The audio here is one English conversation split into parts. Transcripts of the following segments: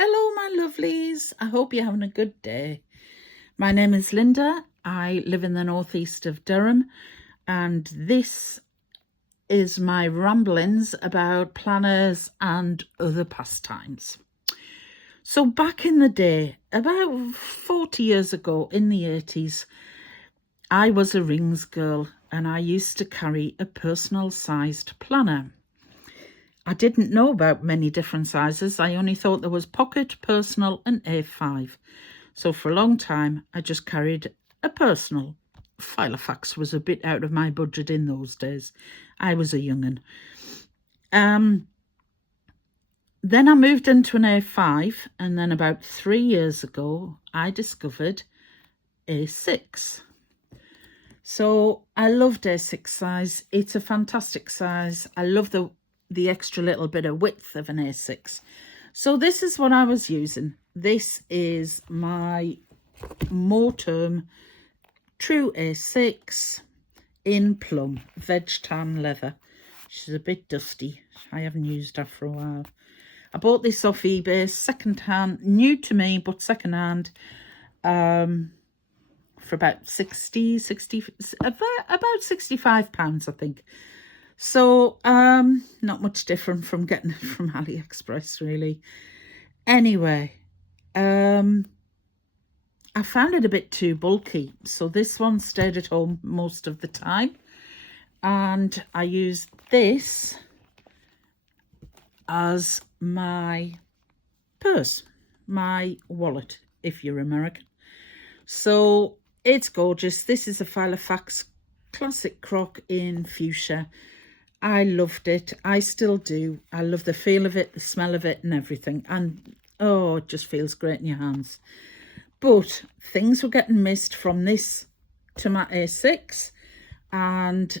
Hello, my lovelies. I hope you're having a good day. My name is Linda. I live in the northeast of Durham, and this is my ramblings about planners and other pastimes. So back in the day, about 40 years ago in the 80s, I was a rings girl and I used to carry a personal sized planner. I didn't know about many different sizes. I only thought there was pocket, personal and A5. So for a long time, I just carried a personal. Filofax was a bit out of my budget in those days. I was a young'un. Then I moved into an A5, and then about 3 years ago, I discovered A6. So I loved A6 size. It's a fantastic size. I love the extra little bit of width of an A6. So this is what I was using. This is my Mortem True A6 in plum, veg tan leather. She's a bit dusty. I haven't used her for a while. I bought this off eBay, second hand, new to me, but second hand, for about about £65, I think. So, not much different from getting it from AliExpress, really. Anyway, I found it a bit too bulky. So this one stayed at home most of the time. And I used this as my purse, my wallet, if you're American. So it's gorgeous. This is a Filofax classic croc in fuchsia. I loved it. I still do. I love the feel of it, the smell of it and everything. And, oh, it just feels great in your hands. But things were getting missed from this to my A6. And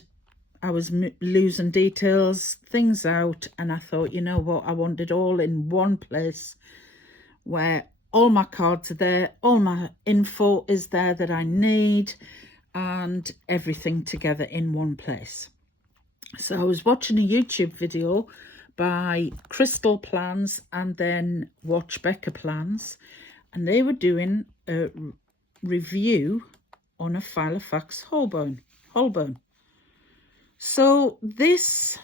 I was losing details, things out. And I thought, you know what? I want it all in one place where all my cards are there. All my info is there that I need. And everything together in one place. So I was watching a YouTube video by Crystal Plans and then Watch Becca Plans, and they were doing a review on a Filofax Holborn. So this,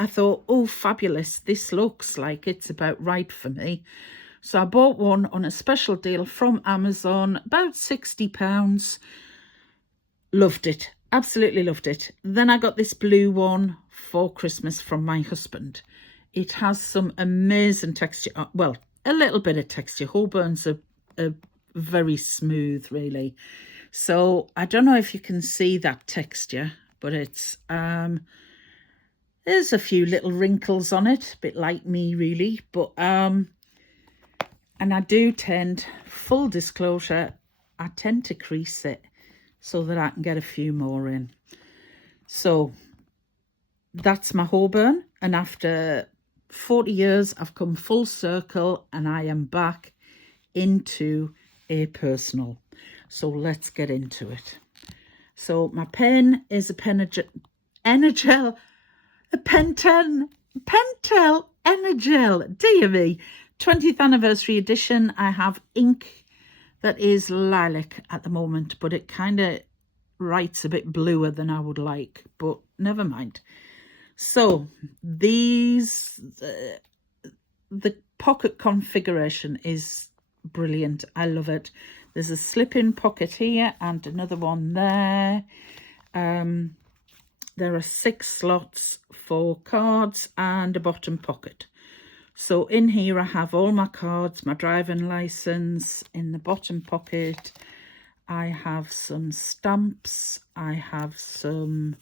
I thought, oh, fabulous. This looks like it's about right for me. So I bought one on a special deal from Amazon, about £60. Loved it. Absolutely loved it. Then I got this blue one for Christmas from my husband. It has some amazing texture. Well, a little bit of texture. Holborns are very smooth, really. So I don't know if you can see that texture, but it's there's a few little wrinkles on it, a bit like me, really. But and I do tend, full disclosure, I tend to crease it so that I can get a few more in. So that's my Holborn. And after 40 years, I've come full circle and I am back into a personal. So let's get into it. So my pen is a Pentel Energel, dear me, 20th anniversary edition. I have ink that is lilac at the moment, but it kind of writes a bit bluer than I would like, but never mind. So these, the pocket configuration is brilliant. I love it. There's a slip-in pocket here and another one there. There are 6 slots for cards and a bottom pocket. So in here I have all my cards, my driving license. In the bottom pocket I have some stamps. I have a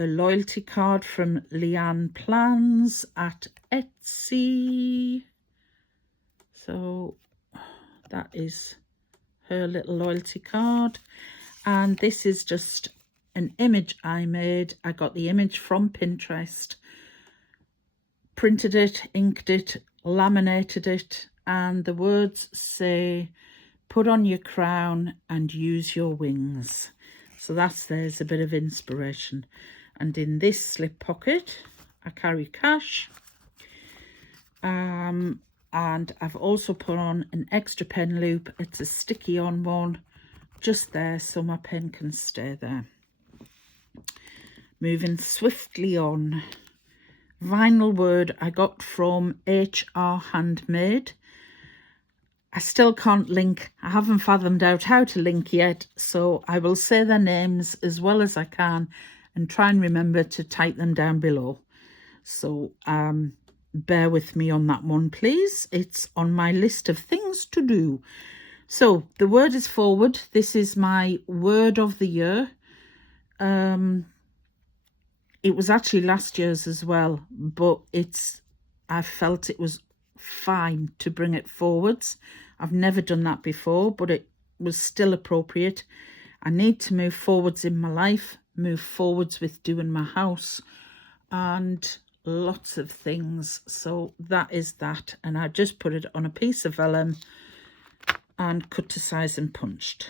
loyalty card from Leanne Plans at Etsy. So that is her little loyalty card. And this is just an image I made. I got the image from Pinterest, printed it, inked it, laminated it, and the words say, put on your crown and use your wings. So there's a bit of inspiration. And in this slip pocket, I carry cash. And I've also put on an extra pen loop. It's a sticky on one just there so my pen can stay there. Moving swiftly on. Vinyl word I got from HRHandmade. I still can't link. I haven't fathomed out how to link yet, so I will say their names as well as I can and try and remember to type them down below. So bear with me on that one, please. It's on my list of things to do. So the word is forward. This is my word of the year. It was actually last year's as well, but I felt it was fine to bring it forwards. I've never done that before, but it was still appropriate. I need to move forwards in my life, move forwards with doing my house and lots of things. So that is that. And I just put it on a piece of vellum and cut to size and punched.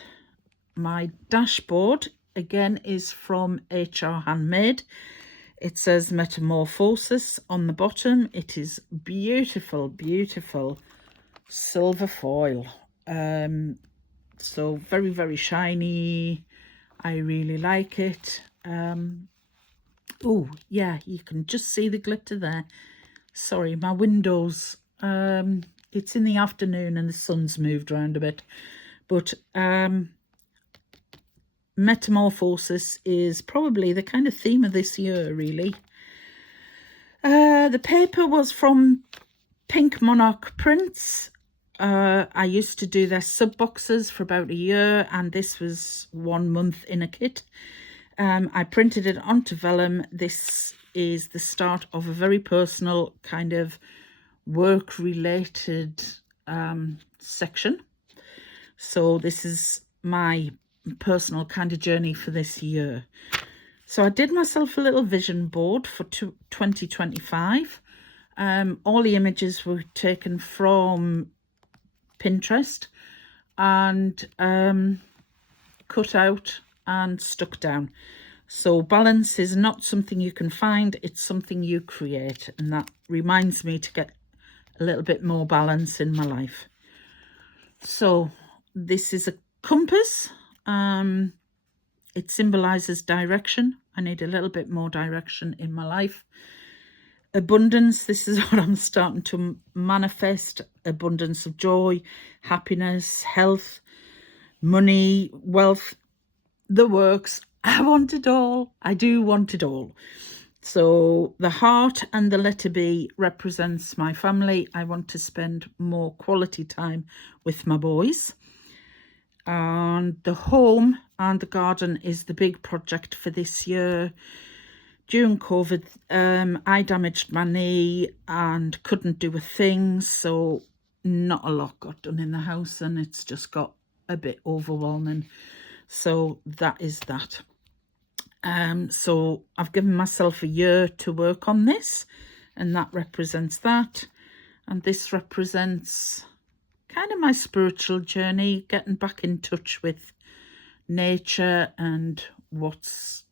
My dashboard again is from HRHandmade. It says Metamorphosis on the bottom. It is beautiful, beautiful silver foil. So very, very shiny. I really like it. Oh, yeah, you can just see the glitter there. Sorry, my windows. It's in the afternoon and the sun's moved around a bit. But Metamorphosis is probably the kind of theme of this year, really. The paper was from Pink Monarch Prints. I used to do their sub boxes for about a year, and this was 1 month in a kit. I printed it onto vellum. This is the start of a very personal kind of work related section. So this is my personal kind of journey for this year. So I did myself a little vision board for 2025. All the images were taken from Pinterest and cut out and stuck down. So balance is not something you can find, it's something you create, and that reminds me to get a little bit more balance in my life. So this is a compass. It symbolizes direction. I need a little bit more direction in my life. Abundance, this is what I'm starting to manifest. Abundance of joy, happiness, health, money, wealth, the works. I want it all. I do want it all. So the heart and the letter B represents my family. I want to spend more quality time with my boys. And the home and the garden is the big project for this year. During COVID, I damaged my knee and couldn't do a thing, so not a lot got done in the house, and it's just got a bit overwhelming. So that is that. So I've given myself a year to work on this, and that represents that. And this represents kind of my spiritual journey, getting back in touch with nature and what's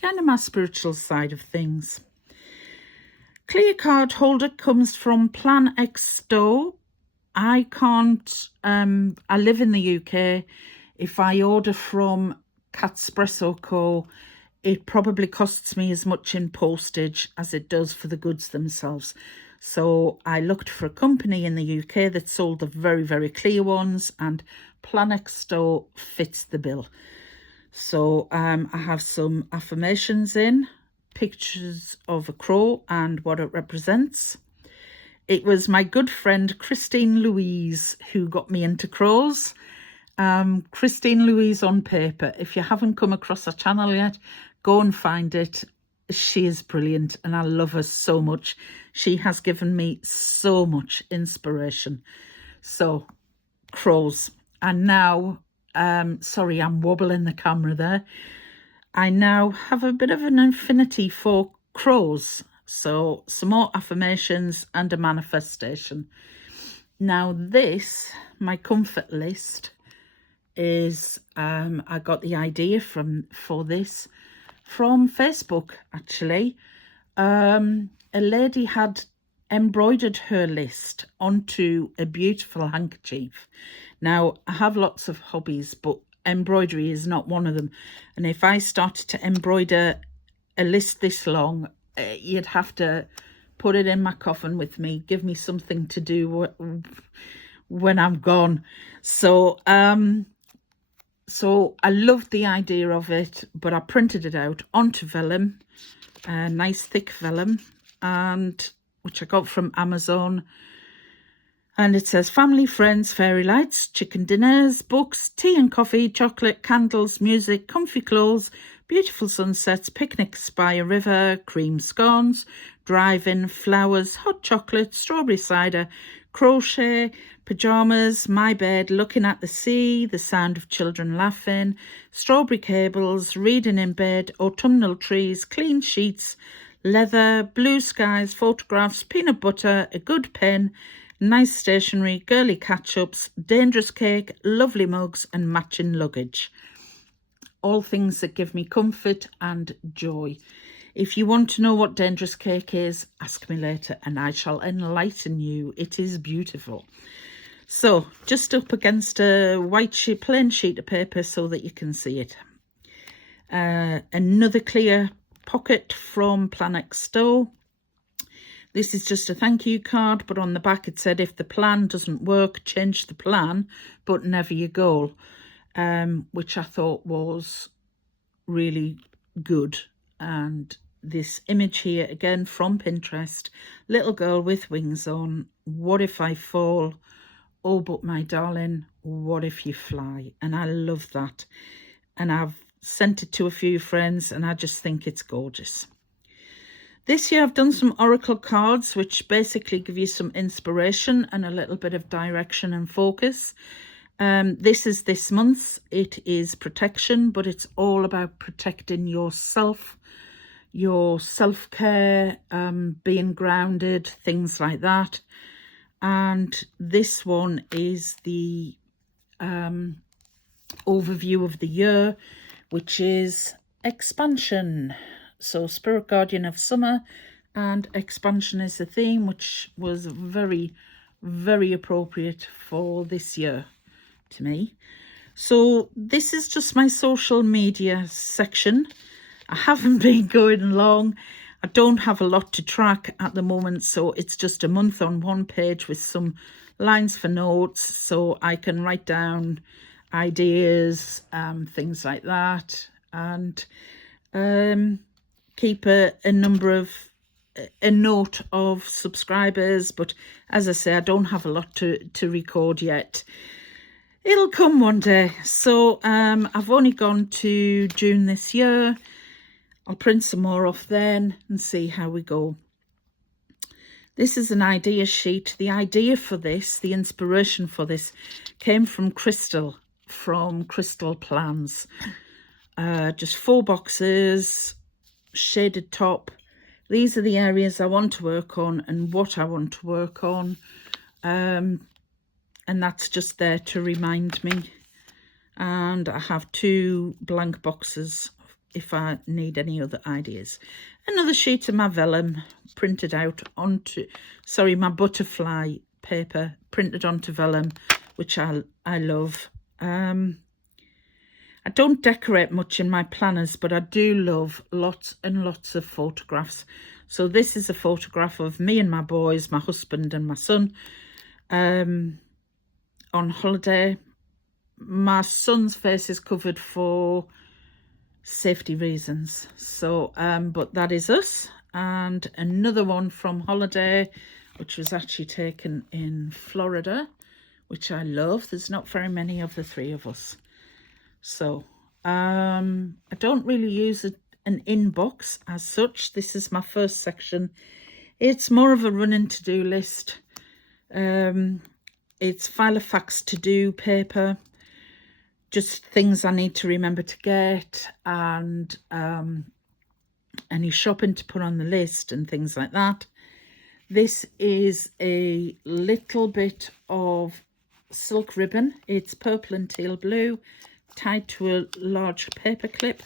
kind of my spiritual side of things. Clear card holder comes from Plan X Store. I can't, I live in the UK. If I order from Catspresso Co., it probably costs me as much in postage as it does for the goods themselves. So I looked for a company in the UK that sold the very, very clear ones, and Plan X Store fits the bill. So I have some affirmations in, pictures of a crow and what it represents. It was my good friend Christine Louise who got me into crows. Christine Louise on paper. If you haven't come across her channel yet, go and find it. She is brilliant and I love her so much. She has given me so much inspiration. So, crows. And now, sorry, I'm wobbling the camera there. I now have a bit of an affinity for crows. So, some more affirmations and a manifestation. Now this, my comfort list, is I got the idea for this from Facebook, actually. A lady had embroidered her list onto a beautiful handkerchief. Now, I have lots of hobbies, but embroidery is not one of them. And if I started to embroider a list this long, you'd have to put it in my coffin with me, give me something to do when I'm gone. So so I loved the idea of it, but I printed it out onto vellum, nice thick vellum, and which I got from Amazon. And it says family, friends, fairy lights, chicken dinners, books, tea and coffee, chocolate, candles, music, comfy clothes, beautiful sunsets, picnics by a river, cream scones, drive-in, flowers, hot chocolate, strawberry cider, crochet, pyjamas, my bed, looking at the sea, the sound of children laughing, strawberry cables, reading in bed, autumnal trees, clean sheets, leather, blue skies, photographs, peanut butter, a good pen, nice stationery, girly catch-ups, dangerous cake, lovely mugs and matching luggage. All things that give me comfort and joy. If you want to know what dangerous cake is, ask me later and I shall enlighten you. It is beautiful. So, just up against a white plain sheet of paper so that you can see it. Another clear pocket from Planex Store. This is just a thank you card, but on the back it said, if the plan doesn't work, change the plan, but never your goal, which I thought was really good. And this image here, again from Pinterest, little girl with wings on, what if I fall? Oh, but my darling, what if you fly? And I love that. And I've sent it to a few friends and I just think it's gorgeous. This year I've done some oracle cards, which basically give you some inspiration and a little bit of direction and focus. This is this month's. It is protection, but it's all about protecting yourself, your self-care, being grounded, things like that. And this one is the overview of the year, which is expansion. So Spirit Guardian of Summer and expansion is the theme, which was very, very appropriate for this year to me. So this is just my social media section. I haven't been going long. I don't have a lot to track at the moment, so it's just a month on one page with some lines for notes so I can write down ideas, things like that, and keep a note of subscribers. But as I say, I don't have a lot to record yet. It'll come one day. So I've only gone to June this year. I'll print some more off then and see how we go. This is an idea sheet. The idea for this, the inspiration for this, came from Crystal Plans. Just 4 boxes, shaded top. These are the areas I want to work on and what I want to work on. And that's just there to remind me. And I have 2 blank boxes if I need any other ideas. Another sheet of my vellum printed out onto, my butterfly paper printed onto vellum, which I love. I don't decorate much in my planners, but I do love lots and lots of photographs. So this is a photograph of me and my boys, my husband and my son, on holiday. My son's face is covered for safety reasons. So, but that is us. And another one from holiday, which was actually taken in Florida, which I love. There's not very many of the 3 of us. So I don't really use an inbox as such. This is my first section. It's more of a running to-do list. It's Filofax to-do paper, just things I need to remember to get, and any shopping to put on the list and things like that. This is a little bit of silk ribbon. It's purple and teal blue, tied to a large paper clip,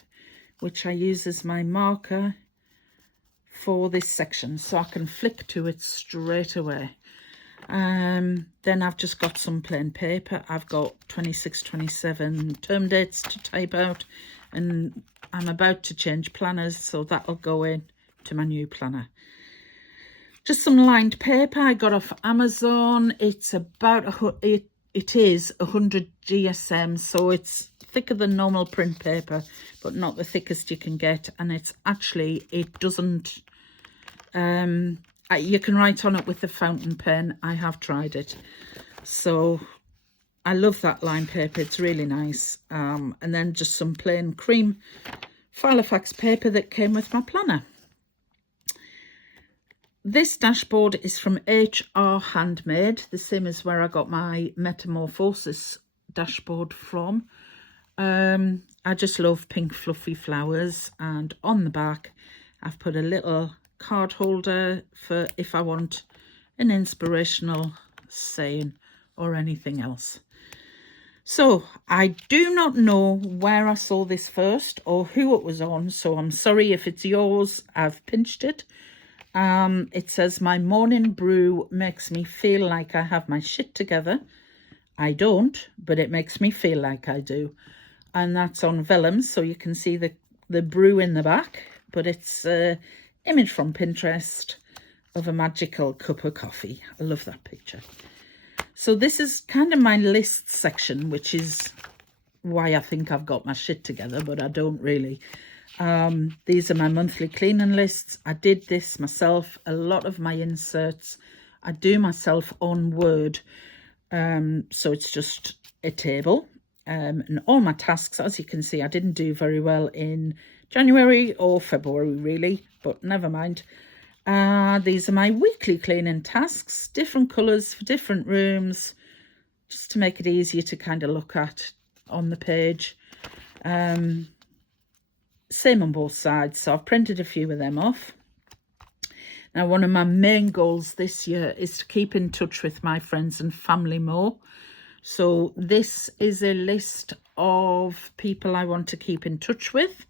which I use as my marker for this section, so I can flick to it straight away. Then I've just got some plain paper. I've got 26-27 term dates to type out, and I'm about to change planners, so that'll go in to my new planner. Just some lined paper I got off Amazon. It's about it is 100 GSM, so it's thicker than normal print paper, but not the thickest you can get. And it's actually, it doesn't, you can write on it with a fountain pen. I have tried it, so I love that lined paper. It's really nice. And then just some plain cream Filofax paper that came with my planner. This dashboard is from HRHandmade, the same as where I got my Metamorphosis dashboard from. I just love pink fluffy flowers, and on the back I've put a little card holder for if I want an inspirational saying or anything else. So I do not know where I saw this first or who it was on, so I'm sorry if it's yours. I've pinched it. It says, my morning brew makes me feel like I have my shit together. I don't, but it makes me feel like I do. And that's on vellum, so you can see the brew in the back, but it's an image from Pinterest of a magical cup of coffee. I love that picture. So this is kind of my list section, which is why I think I've got my shit together, but I don't really. These are my monthly cleaning lists. I did this myself. A lot of my inserts I do myself on Word, so it's just a table, and all my tasks, as you can see, I didn't do very well in January or February really, but never mind. These are my weekly cleaning tasks, different colours for different rooms, just to make it easier to kind of look at on the page. Same on both sides, so I've printed a few of them off. Now, one of my main goals this year is to keep in touch with my friends and family more. So this is a list of people I want to keep in touch with,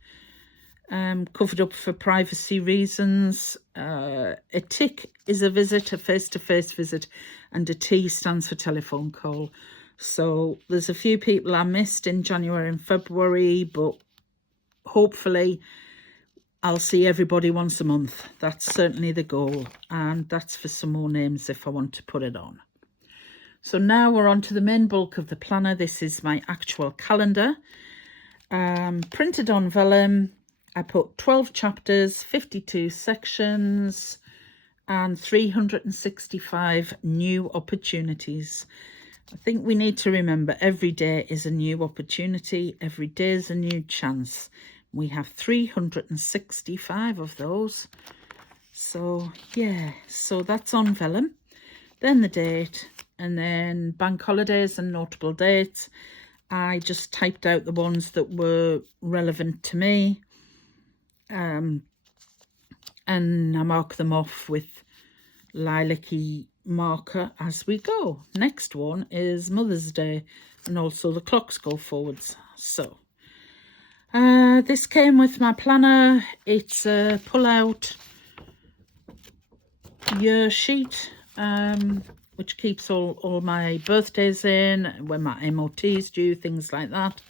covered up for privacy reasons. A tick is a visit, a face-to-face visit, and a T stands for telephone call. So there's a few people I missed in January and February, but hopefully I'll see everybody once a month. That's certainly the goal, and that's for some more names if I want to put it on. So now we're on to the main bulk of the planner. This is my actual calendar, printed on vellum. I put 12 chapters, 52 sections, and 365 new opportunities. I think we need to remember every day is a new opportunity. Every day is a new chance. We have 365 of those. So yeah, so that's on vellum. Then the date, and then bank holidays and notable dates. I just typed out the ones that were relevant to me. And I mark them off with lilac-y marker as we go. Next one is Mother's Day, and also the clocks go forwards. So this came with my planner. It's a pull-out year sheet, which keeps all my birthdays in, when my MOT's due, things like that.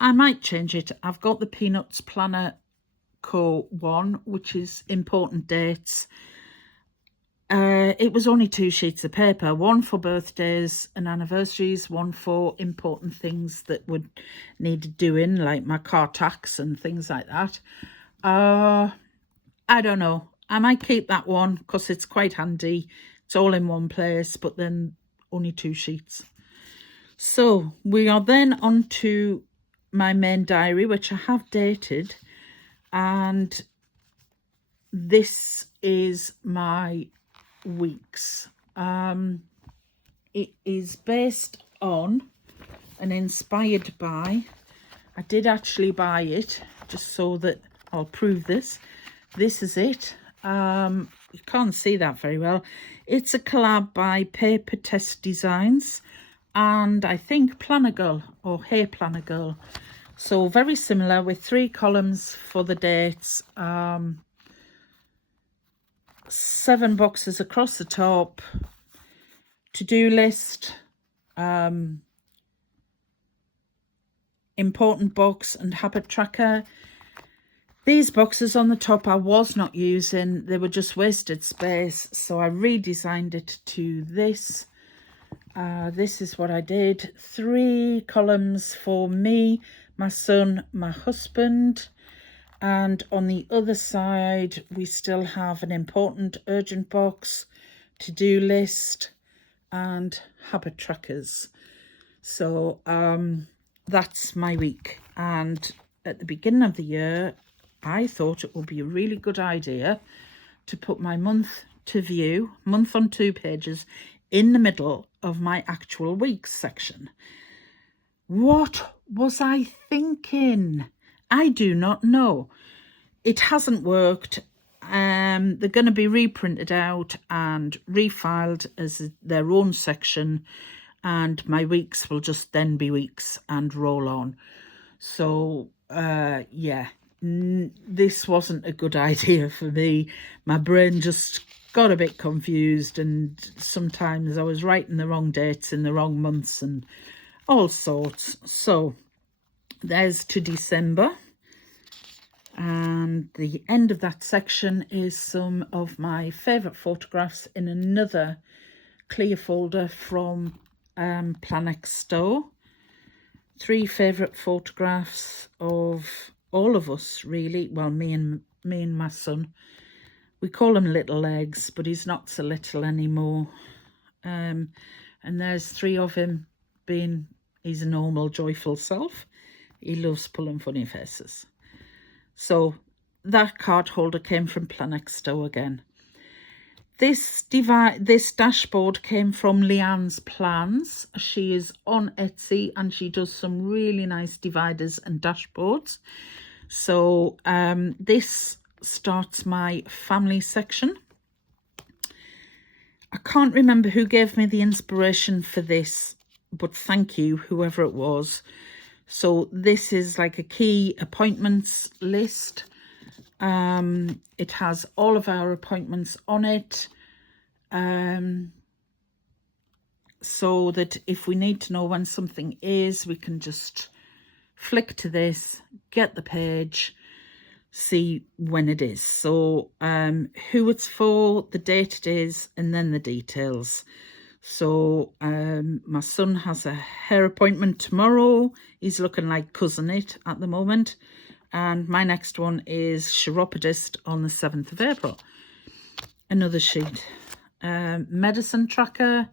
I might change it. I've got the Peanuts Planner Co. 1, which is important dates. It was only 2 sheets of paper, one for birthdays and anniversaries, one for important things that would need doing, like my car tax and things like that. I don't know. I might keep that one because it's quite handy. It's all in one place, but then only 2 sheets. So we are then on to my main diary, which I have dated, and this is my weeks. It is based on and inspired by, I did actually buy it just so that I'll prove this. This is it. You can't see that very well. It's a collab by Paper Test Designs and I think Planner Girl or Hey Planner Girl. So very similar with 3 columns for the dates. 7 boxes across the top, to-do list, important box and habit tracker. These boxes on the top I was not using, they were just wasted space, so I redesigned it to this. This is what I did. 3 columns for me, my son, my husband, and on the other side we still have an important urgent box, to-do list and habit trackers. So that's my week. And at the beginning of the year I thought it would be a really good idea to put my month to view, month on 2 pages, in the middle of my actual weeks section. What was I thinking? I do not know. It hasn't worked. They're going to be reprinted out and refiled as their own section, and my weeks will just then be weeks and roll on. So yeah, this wasn't a good idea for me. My brain just got a bit confused, and sometimes I was writing the wrong dates in the wrong months and all sorts. So there's to December, and the end of that section is some of my favourite photographs in another clear folder from Planex Store. 3 favourite photographs of all of us, really. Well, me and my son. We call him Little Legs, but he's not so little anymore. And there's 3 of him being his normal, joyful self. He loves pulling funny faces. So that card holder came from Planex Store again. This dashboard came from Leanne's Plans. She is on Etsy and she does some really nice dividers and dashboards. So this starts my family section. I can't remember who gave me the inspiration for this, but thank you, whoever it was. So this is like a key appointments list. It has all of our appointments on it, so that if we need to know when something is, we can just flick to this, get the page, see when it is. So who it's for, the date it is, and then the details. So my son has a hair appointment tomorrow. He's looking like Cousin It at the moment. And my next one is chiropodist on the 7th of April. Another sheet. Medicine tracker.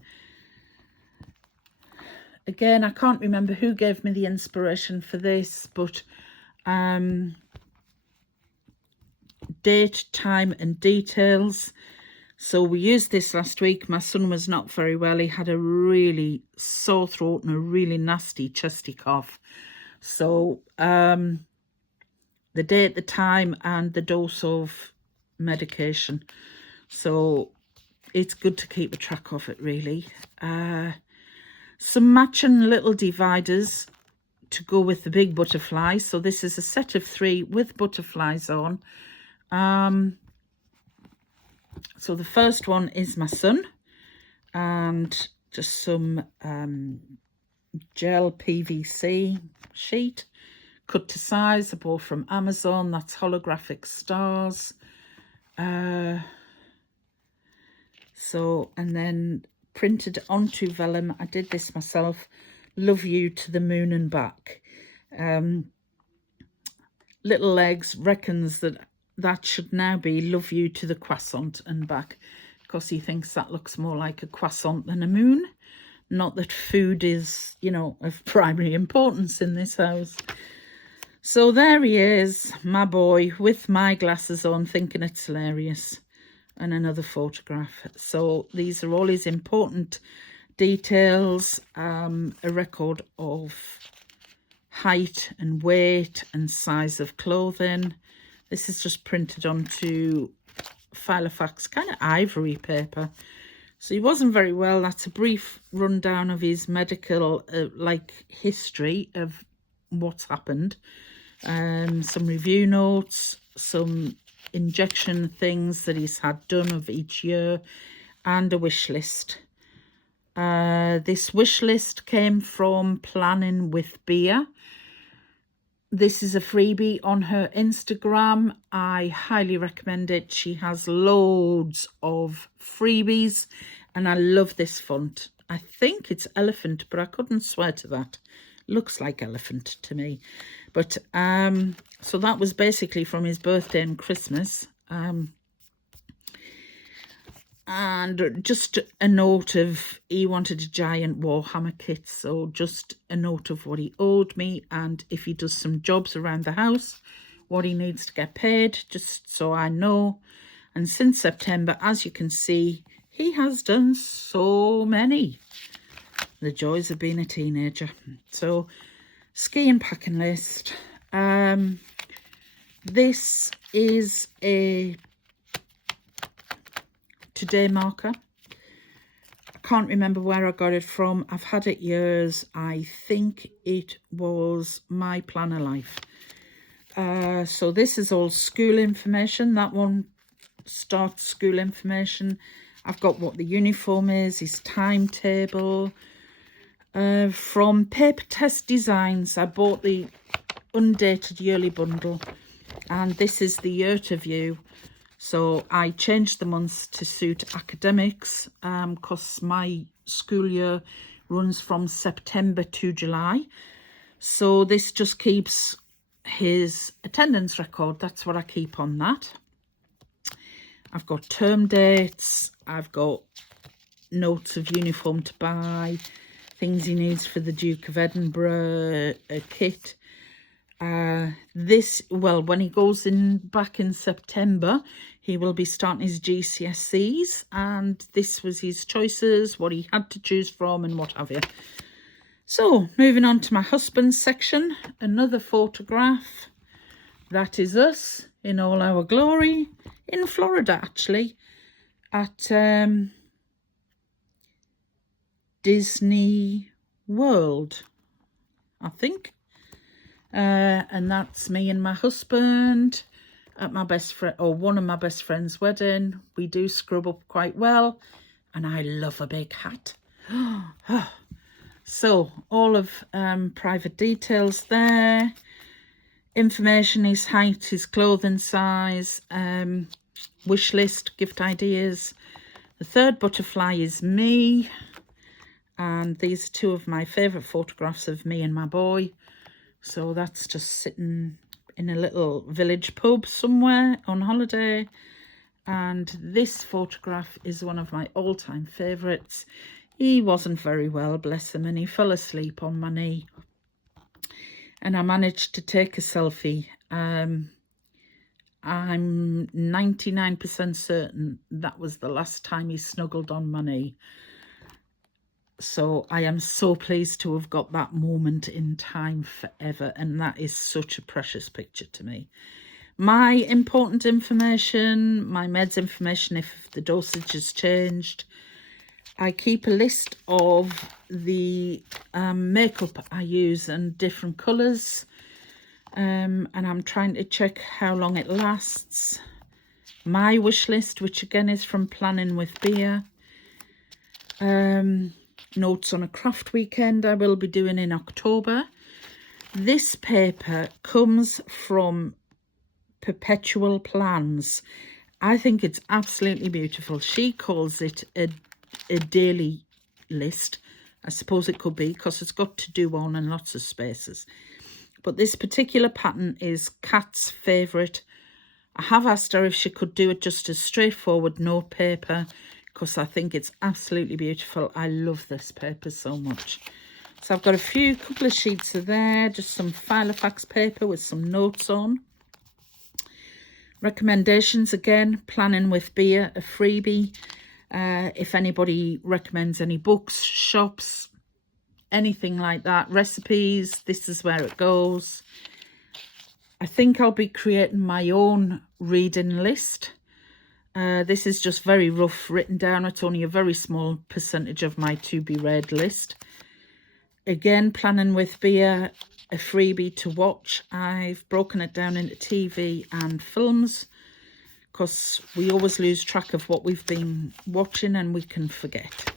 Again, I can't remember who gave me the inspiration for this, but date, time and details. So we used this last week. My son was not very well. He had a really sore throat and a really nasty chesty cough. So the date, the time and the dose of medication. So it's good to keep a track of it, really. Some matching little dividers to go with the big butterflies. So this is a set of 3 with butterflies on. So the first one is my son, and just some gel PVC sheet. Cut to size, I bought from Amazon. That's holographic stars. So, and then printed onto vellum. I did this myself. Love you to the moon and back. Little Legs reckons that should now be love you to the croissant and back, because he thinks that looks more like a croissant than a moon. Not that food is, you know, of primary importance in this house. So there he is, my boy, with my glasses on, thinking it's hilarious. And another photograph. So these are all his important details. A record of height and weight and size of clothing. This is just printed onto Filofax, kind of ivory paper. So he wasn't very well. That's a brief rundown of his medical, history of what's happened. Some review notes, some injection things that he's had done of each year, and a wish list. This wish list came from Planning with Beer. This is a freebie on her Instagram. I highly recommend it. She has loads of freebies and I love this font. I think it's elephant, but I couldn't swear to that. Looks like elephant to me. But so that was basically from his birthday and Christmas. And just a note of, he wanted a giant Warhammer kit, so just a note of what he owed me, and if he does some jobs around the house, what he needs to get paid, just so I know. And since September, as you can see, he has done so many. The joys of being a teenager. So, ski and packing list. This is a today marker. I can't remember where I got it from. I've had it years. I think it was My Planner Life. So this is all school information. That one starts school information. I've got what the uniform is, his timetable. From Paper Test Designs, I bought the undated yearly bundle, and this is the year to view. So I changed the months to suit academics because my school year runs from September to July. So this just keeps his attendance record. That's what I keep on that. I've got term dates. I've got notes of uniform to buy, things he needs for the Duke of Edinburgh, a kit. When he goes in back in September, he will be starting his GCSEs, and this was his choices, what he had to choose from and what have you. So, moving on to my husband's section, another photograph. That is us in all our glory, in Florida actually, at Disney World, I think. And that's me and my husband at my best friend, or one of my best friend's wedding. We do scrub up quite well, and I love a big hat. So all of private details there, information, his height, his clothing size, wish list, gift ideas. The third butterfly is me, and these are two of my favourite photographs of me and my boy. So that's just sitting in a little village pub somewhere on holiday. And this photograph is one of my all-time favourites. He wasn't very well, bless him, and he fell asleep on my knee. And I managed to take a selfie. I'm 99% certain that was the last time he snuggled on my knee. So I am so pleased to have got that moment in time forever, and that is such a precious picture to me. My important information, my meds information if the dosage has changed. I keep a list of the makeup I use and different colours, and I'm trying to check how long it lasts. My wish list, which again is from Planning with Beer. Notes on a craft weekend I will be doing in October. This paper comes from Perpetual Plans. I think it's absolutely beautiful. She calls it a daily list. I suppose it could be because it's got to do on and lots of spaces. But this particular pattern is Kat's favourite. I have asked her if she could do it just as straightforward note paper, because I think it's absolutely beautiful. I love this paper so much. So I've got a couple of sheets of there, just some Filofax paper with some notes on. Recommendations again, Planning with Beer, a freebie. If anybody recommends any books, shops, anything like that, recipes, this is where it goes. I think I'll be creating my own reading list. This is just very rough written down. It's only a very small percentage of my to be read list. Again, Planning with Beer, a freebie to watch. I've broken it down into TV and films. because we always lose track of what we've been watching and we can forget.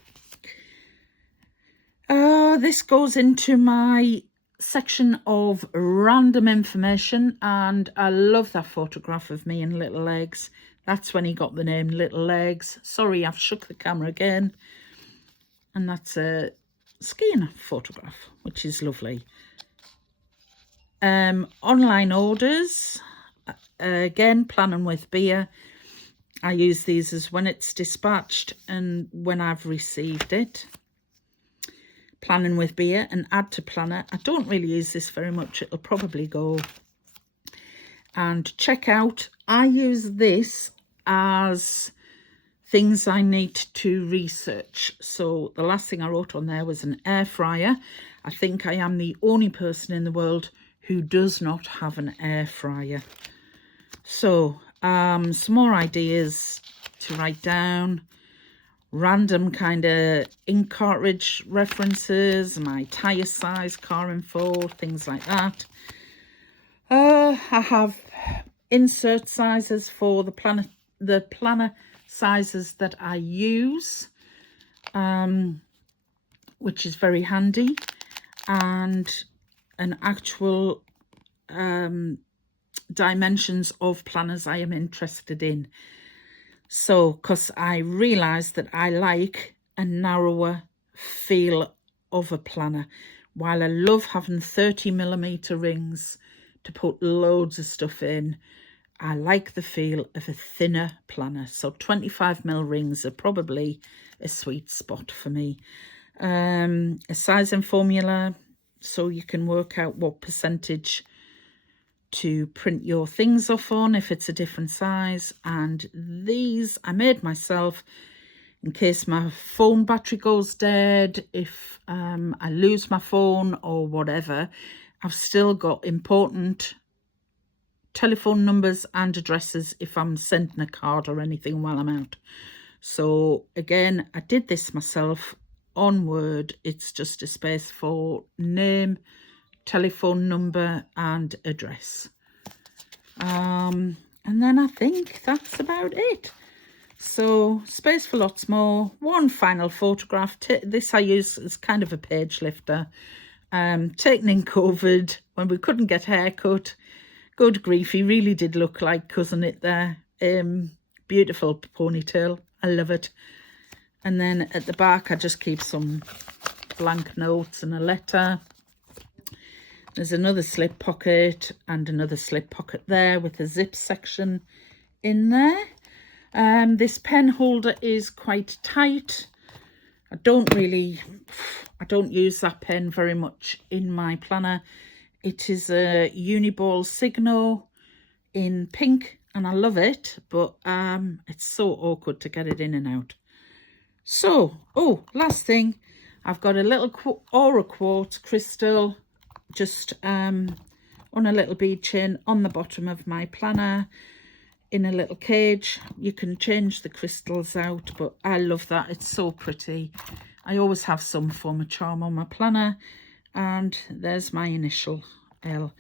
This goes into my section of random information, and I love that photograph of me and Little Legs. That's when he got the name Little Legs. Sorry, I've shook the camera again. And that's a skiing photograph, which is lovely. Online orders, again, planning with beer. I use these as when it's dispatched and when I've received it. Planning with beer and add to planner. I don't really use this very much. It'll probably go. And check out. I use this as things I need to research. So the last thing I wrote on there was an air fryer. I think I am the only person in the world who does not have an air fryer. So some more ideas to write down. Random kind of ink cartridge references, my tyre size, car info, things like that. I have insert sizes for the planner sizes that I use, which is very handy, and an actual dimensions of planners I am interested in. So, because I realised that I like a narrower feel of a planner. While I love having 30mm rings to put loads of stuff in, I like the feel of a thinner planner. So 25mm rings are probably a sweet spot for me. A sizing formula, so you can work out what percentage to print your things off on if it's a different size. And these I made myself in case my phone battery goes dead, if I lose my phone or whatever. I've still got important telephone numbers and addresses if I'm sending a card or anything while I'm out. So again, I did this myself on Word. It's just a space for name, telephone number and address. And then I think that's about it. So space for lots more. One final photograph. This I use as kind of a page lifter. Taken in COVID when we couldn't get a haircut. Good grief, he really did look like Cousin It there. Beautiful ponytail. I love it. And then at the back I just keep some blank notes and a letter. There's another slip pocket and another slip pocket there with a zip section in there. This pen holder is quite tight. I don't use that pen very much in my planner. It is a Uniball Signo in pink and I love it, but it's so awkward to get it in and out. So, last thing, I've got a little Aura Quartz crystal just on a little bead chain on the bottom of my planner in a little cage. You can change the crystals out, but I love that. It's so pretty. I always have some form of charm on my planner. And there's my initial L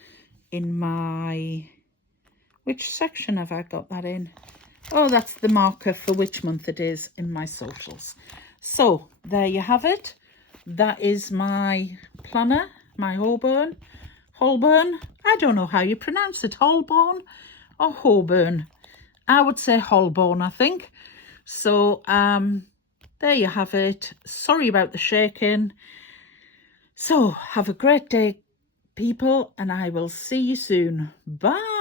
in my... Which section have I got that in? Oh, that's the marker for which month it is in my socials. So there you have it. That is my planner, my Holborn. I don't know how you pronounce it, Holborn or Holborn. I would say Holborn, I think. So there you have it. Sorry about the shaking. So have a great day, people, and I will see you soon. Bye.